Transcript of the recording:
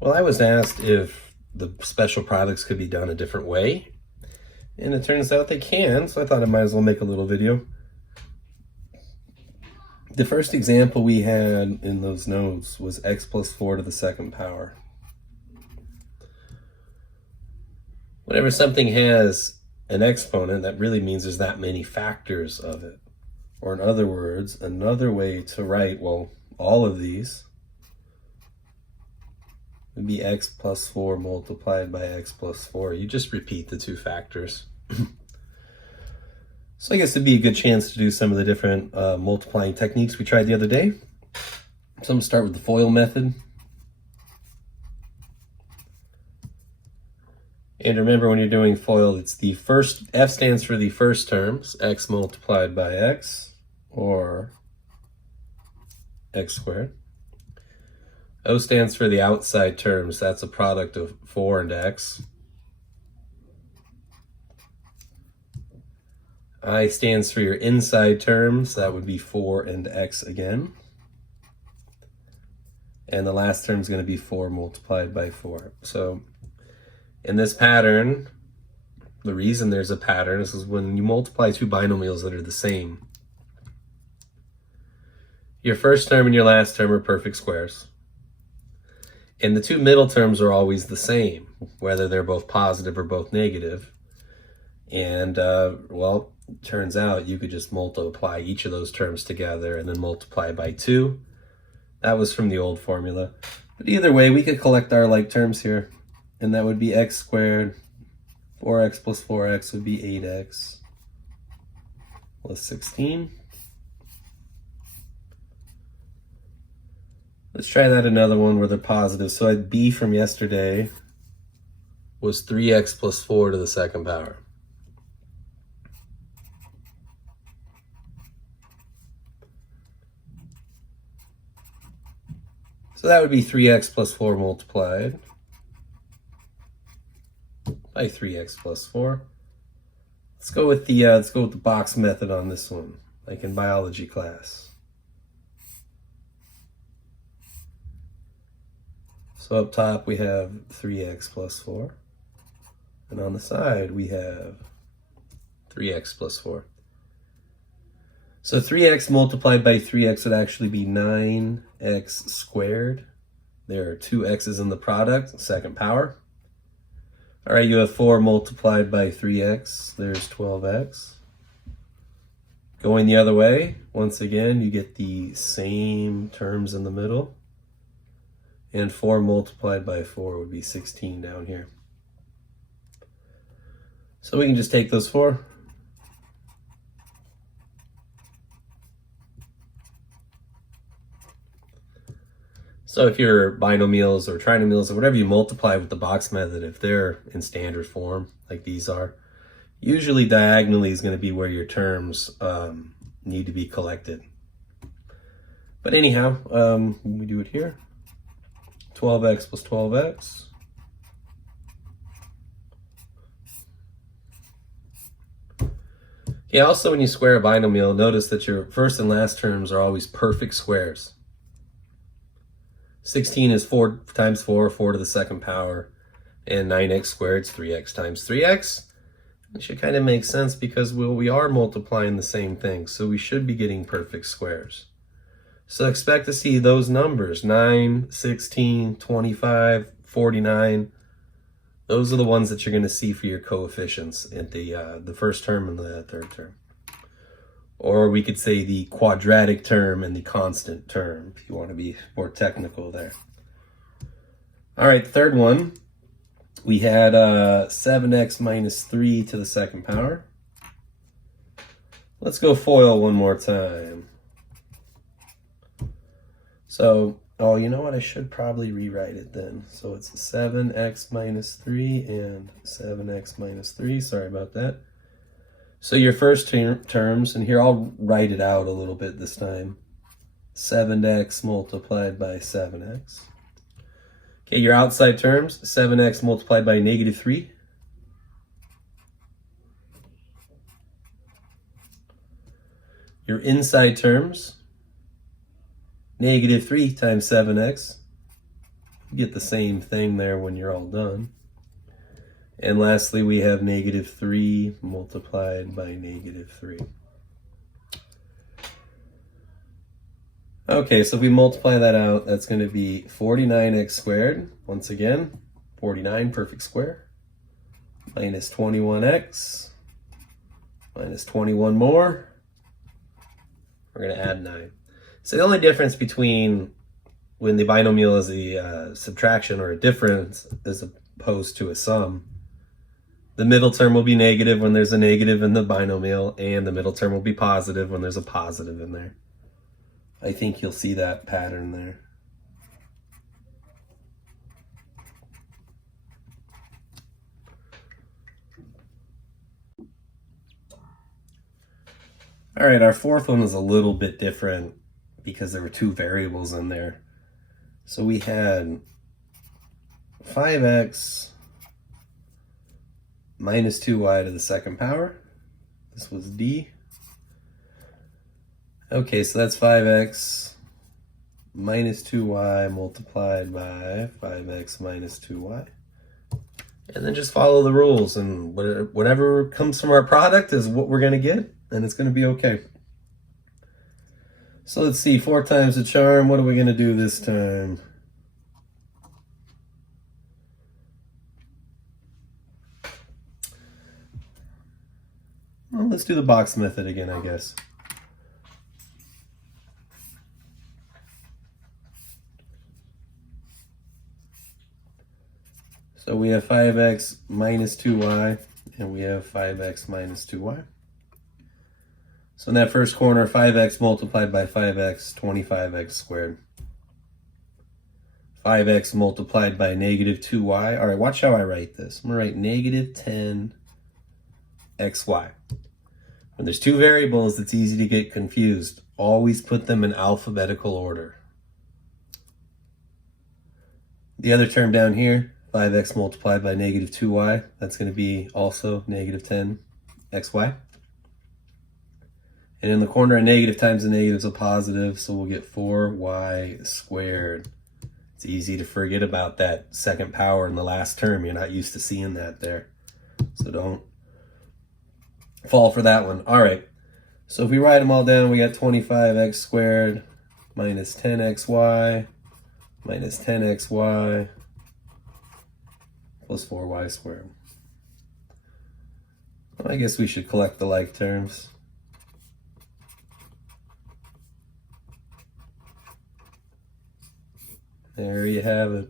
Well, I was asked if the special products could be done a different way, and it turns out they can, so I thought I might as well make a little video. The first example we had in those notes was x plus 4 to the second power. Whenever something has an exponent, that really means there's that many factors of it. Or in other words, another way to write, well, all of these would be x plus 4 multiplied by x plus 4. You just repeat the two factors. So I guess it'd be a good chance to do some of the different multiplying techniques we tried the other day. So I'm going to start with the FOIL method. And remember, when you're doing FOIL, it's the first, F stands for the first terms, x multiplied by x, or x squared. O stands for the outside terms, that's a product of 4 and x. I stands for your inside terms, that would be 4 and x again. And the last term is going to be 4 multiplied by 4. So in this pattern, the reason there's a pattern is when you multiply two binomials that are the same, your first term and your last term are perfect squares. And the two middle terms are always the same, whether they're both positive or both negative. And, well, it turns out you could just multiply each of those terms together and then multiply by 2. That was from the old formula. But either way, we could collect our like terms here. And that would be x squared. 4x plus 4x would be 8x plus 16. Let's try that another one where they're positive. So B from yesterday was 3x plus 4 to the second power. So that would be 3x plus 4 multiplied by 3x plus 4. Let's go with the box method on this one, like in biology class. So up top we have 3x plus 4, and on the side we have 3x plus 4. So 3x multiplied by 3x would actually be 9x squared. There are two x's in the product, second power. All right, you have 4 multiplied by 3x. There's 12x. Going the other way, once again, you get the same terms in the middle. And 4 multiplied by 4 would be 16 down here. So we can just take those 4. So if your binomials or trinomials or whatever you multiply with the box method, if they're in standard form, like these are, usually diagonally is going to be where your terms need to be collected. But anyhow, we do it here. 12x plus 12x. Yeah, also when you square a binomial, notice that your first and last terms are always perfect squares. 16 is 4 times 4, 4 to the second power, and 9x squared is 3x times 3x. It should kind of make sense because we are multiplying the same thing, so we should be getting perfect squares. So expect to see those numbers, 9, 16, 25, 49. Those are the ones that you're going to see for your coefficients at the first term and the third term. Or we could say the quadratic term and the constant term, if you want to be more technical there. All right, the third one, we had 7x minus 3 to the second power. Let's go FOIL one more time. So, oh, you know what? I should probably rewrite it then. So it's 7x minus 3 and 7x minus 3. Sorry about that. So your first terms, and here I'll write it out a little bit this time. 7x multiplied by 7x. Okay, your outside terms, 7x multiplied by negative 3. Your inside terms, negative 3 times 7x You get the same thing there when you're all done. And lastly, we have -3 multiplied by -3. Okay, so if we multiply that out, that's going to be 49x squared. Once again, 49 perfect square. Minus 21x. Minus 21 more. We're going to add 9. So the only difference between when the binomial is a subtraction or a difference as opposed to a sum, the middle term will be negative when there's a negative in the binomial, and the middle term will be positive when there's a positive in there. I think you'll see that pattern there. All right, our fourth one is a little bit different because there were two variables in there. So we had 5x minus 2y to the second power. This was d. Okay, so that's 5x minus 2y multiplied by 5x minus 2y. And then just follow the rules, and whatever comes from our product is what we're going to get, and it's going to be okay. So let's see, 4 times the charm. What are we going to do this time? Well, let's do the box method again, I guess. So we have 5x minus 2y, and we have 5x minus 2y. So in that first corner, 5x multiplied by 5x, 25x squared. 5x multiplied by negative 2y. All right, watch how I write this. I'm going to write negative 10xy. When there's two variables, it's easy to get confused. Always put them in alphabetical order. The other term down here, 5x multiplied by negative 2y, that's going to be also negative 10xy. And in the corner, a negative times a negative is a positive, so we'll get 4y squared. It's easy to forget about that second power in the last term. You're not used to seeing that there. So don't fall for that one. All right, so if we write them all down, we got 25x squared minus 10xy minus 10xy plus 4y squared. Well, I guess we should collect the like terms. There you have it.